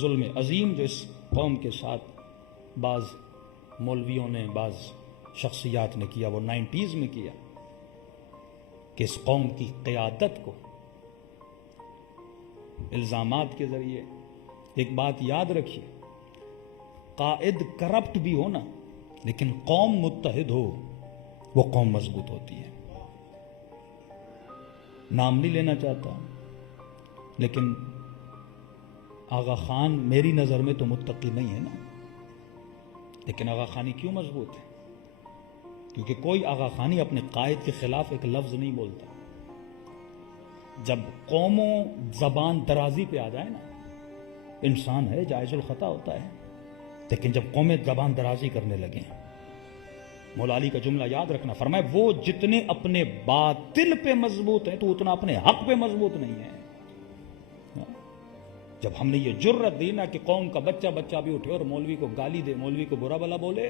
ظلم عظیم جو اس قوم کے ساتھ بعض مولویوں نے بعض شخصیات نے کیا وہ 90s میں کیا کہ اس قوم کی قیادت کو الزامات کے ذریعے. ایک بات یاد رکھیے، قائد کرپٹ بھی ہو نا لیکن قوم متحد ہو وہ قوم مضبوط ہوتی ہے. نام نہیں لینا چاہتا لیکن آغا خان میری نظر میں تو متقی نہیں ہے نا، لیکن آغا خانی کیوں مضبوط ہے؟ کیونکہ کوئی آغا خانی اپنے قائد کے خلاف ایک لفظ نہیں بولتا. جب قوموں زبان درازی پہ آ جائے نا، انسان ہے جائز الخطا ہوتا ہے، لیکن جب قومیں زبان درازی کرنے لگیں، مولا علی کا جملہ یاد رکھنا، فرمائے وہ جتنے اپنے باطل پہ مضبوط ہیں تو اتنا اپنے حق پہ مضبوط نہیں ہے. جب ہم نے یہ جرت دی نا کہ قوم کا بچہ بھی اٹھے اور مولوی کو گالی دے، مولوی کو برا بلا بولے،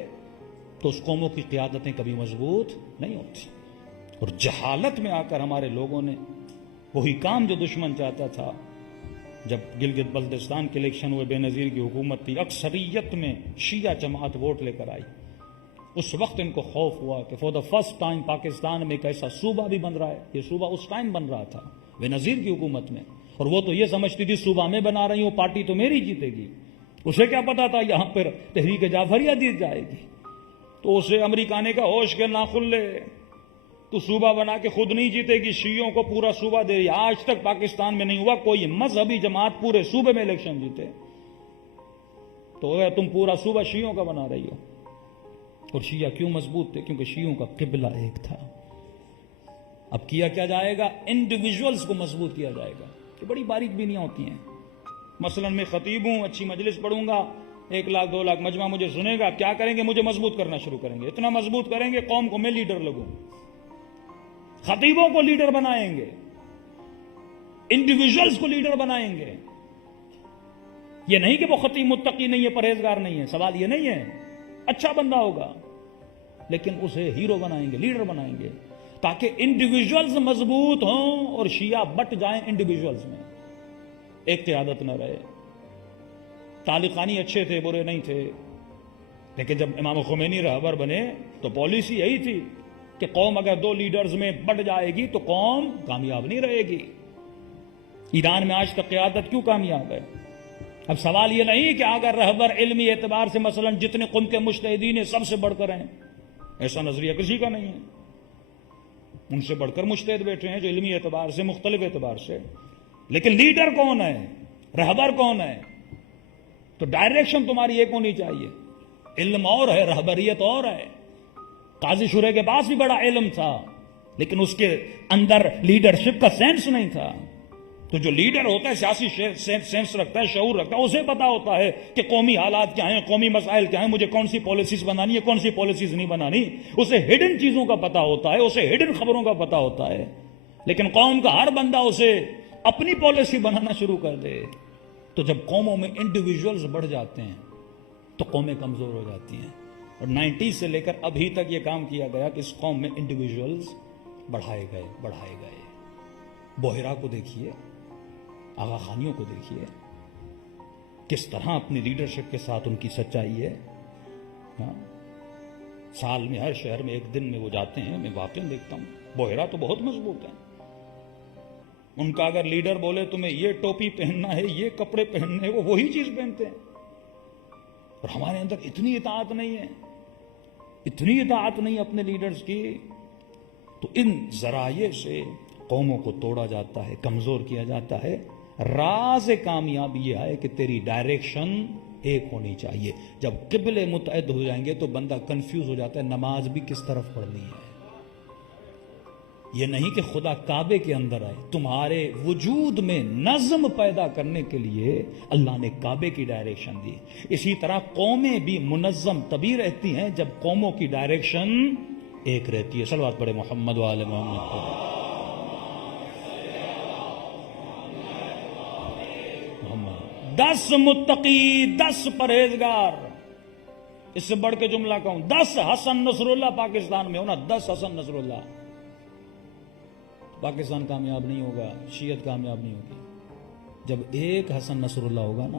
تو اس قوموں کی قیادتیں کبھی مضبوط نہیں ہوتی. اور جہالت میں آ کر ہمارے لوگوں نے وہی کام جو دشمن چاہتا تھا. جب گلگت بلتستان کے الیکشن ہوئے، بے نظیر کی حکومت تھی، اکثریت میں شیعہ جماعت ووٹ لے کر آئی. اس وقت ان کو خوف ہوا کہ for the first time Pakistan میں ایک ایسا صوبہ بھی بن رہا ہے. یہ صوبہ اس ٹائم بن رہا تھا بے نظیر کی حکومت میں، اور وہ تو یہ سمجھتی تھی صوبہ میں بنا رہی ہوں پارٹی تو میری جیتے گی. اسے کیا پتا تھا یہاں پر تحریک جعفریہ جیت جائے گی. تو اسے امریکہ نے کہا ہوش کے ناخن لے، تو صوبہ بنا کے خود نہیں جیتے گی، شیعوں کو پورا صوبہ دے. آج تک پاکستان میں نہیں ہوا کوئی مذہبی جماعت پورے صوبے میں الیکشن جیتے. تو تم پورا صوبہ شیعوں کا بنا رہی ہو. اور شیعہ کیوں مضبوط تھے؟ کیونکہ شیعوں کا قبلہ ایک تھا. اب کیا جائے گا؟ انڈیویجولز کو مضبوط کیا جائے گا. یہ بڑی باریک بینیاں ہوتی ہیں. مثلا میں خطیب ہوں، اچھی مجلس پڑھوں گا، 1 لاکھ 2 لاکھ مجمع مجھے سنے گا، کیا کریں گے؟ مجھے مضبوط کرنا شروع کریں گے. اتنا مضبوط کریں گے قوم کو میں لیڈر لگوں. خطیبوں کو لیڈر بنائیں گے، انڈیویجولز کو لیڈر بنائیں گے. یہ نہیں کہ وہ خطیب متقی نہیں ہے، پرہیزگار نہیں ہے، سوال یہ نہیں ہے. اچھا بندہ ہوگا لیکن اسے ہیرو بنائیں گے، لیڈر بنائیں گے، تاکہ انڈیویجولز مضبوط ہوں اور شیعہ بٹ جائیں انڈیویجولز میں، ایک قیادت نہ رہے. طالقانی اچھے تھے، برے نہیں تھے، لیکن جب امام خمینی رہبر بنے تو پالیسی یہی تھی کہ قوم اگر 2 لیڈرز میں بٹ جائے گی تو قوم کامیاب نہیں رہے گی. ایران میں آج تک قیادت کیوں کامیاب ہے؟ اب سوال یہ نہیں کہ اگر رہبر علمی اعتبار سے مثلا جتنے قوم کے مجتہدین ہیں سب سے بڑھ کر ہیں، ایسا نظریہ کسی کا نہیں ہے. ان سے بڑھ کر مجتہد بیٹھے ہیں جو علمی اعتبار سے، مختلف اعتبار سے، لیکن لیڈر کون ہے؟ رہبر کون ہے؟ تو ڈائریکشن تمہاری ایک ہونی چاہیے. علم اور ہے، رہبریت اور ہے. قاضی شورے کے پاس بھی بڑا علم تھا لیکن اس کے اندر لیڈرشپ کا سینس نہیں تھا. تو جو لیڈر ہوتا ہے سیاسی سینس رکھتا ہے، شعور رکھتا ہے، اسے پتا ہوتا ہے کہ قومی حالات کیا ہیں، قومی مسائل کیا ہیں، مجھے کون سی پالیسیز بنانی ہے، کون سی پالیسیز نہیں بنانی. اسے ہڈن چیزوں کا پتا ہوتا ہے، اسے ہڈن خبروں کا پتا ہوتا ہے. لیکن قوم کا ہر بندہ اسے اپنی پالیسی بنانا شروع کر دے. تو جب قوموں میں انڈیویجولز بڑھ جاتے ہیں تو قومیں کمزور ہو جاتی ہیں. اور 90 سے لے کر ابھی تک یہ کام کیا گیا کہ اس قوم میں انڈیویجولز بڑھائے گئے. بحیرہ کو دیکھیے، آغا خانیوں کو دیکھیے، کس طرح اپنی لیڈرشپ کے ساتھ ان کی سچائی ہے. سال میں ہر شہر میں 1 دن میں وہ جاتے ہیں، میں واقعی دیکھتا ہوں. بحیرہ تو بہت مضبوط ہیں. ان کا اگر لیڈر بولے تمہیں یہ ٹوپی پہننا ہے، یہ کپڑے پہننے ہیں، وہ وہی چیز پہنتے ہیں. اور ہمارے اندر اتنی اطاعت نہیں ہے، اتنی اطاعت نہیں اپنے لیڈرز کی. تو ان ذرائع سے قوموں کو توڑا جاتا ہے، کمزور کیا جاتا ہے. راز کامیابی یہ ہے کہ تیری ڈائریکشن ایک ہونی چاہیے. جب قبلے متعدد ہو جائیں گے تو بندہ کنفیوز ہو جاتا ہے، نماز بھی کس طرف پڑھنی ہے. یہ نہیں کہ خدا کعبے کے اندر آئے، تمہارے وجود میں نظم پیدا کرنے کے لیے اللہ نے کعبے کی ڈائریکشن دی. اسی طرح قومیں بھی منظم تبھی رہتی ہیں جب قوموں کی ڈائریکشن ایک رہتی ہے. صلوات پڑھے محمد و آل محمد. 10 متقی، 10 پرہیزگار، اس سے بڑھ کے جملہ کہوں 10 حسن نصر اللہ پاکستان میں ہونا، 10 حسن نصر اللہ. پاکستان کامیاب نہیں ہوگا، شیعت کامیاب نہیں ہوگی. جب ایک حسن نصر اللہ ہوگا نا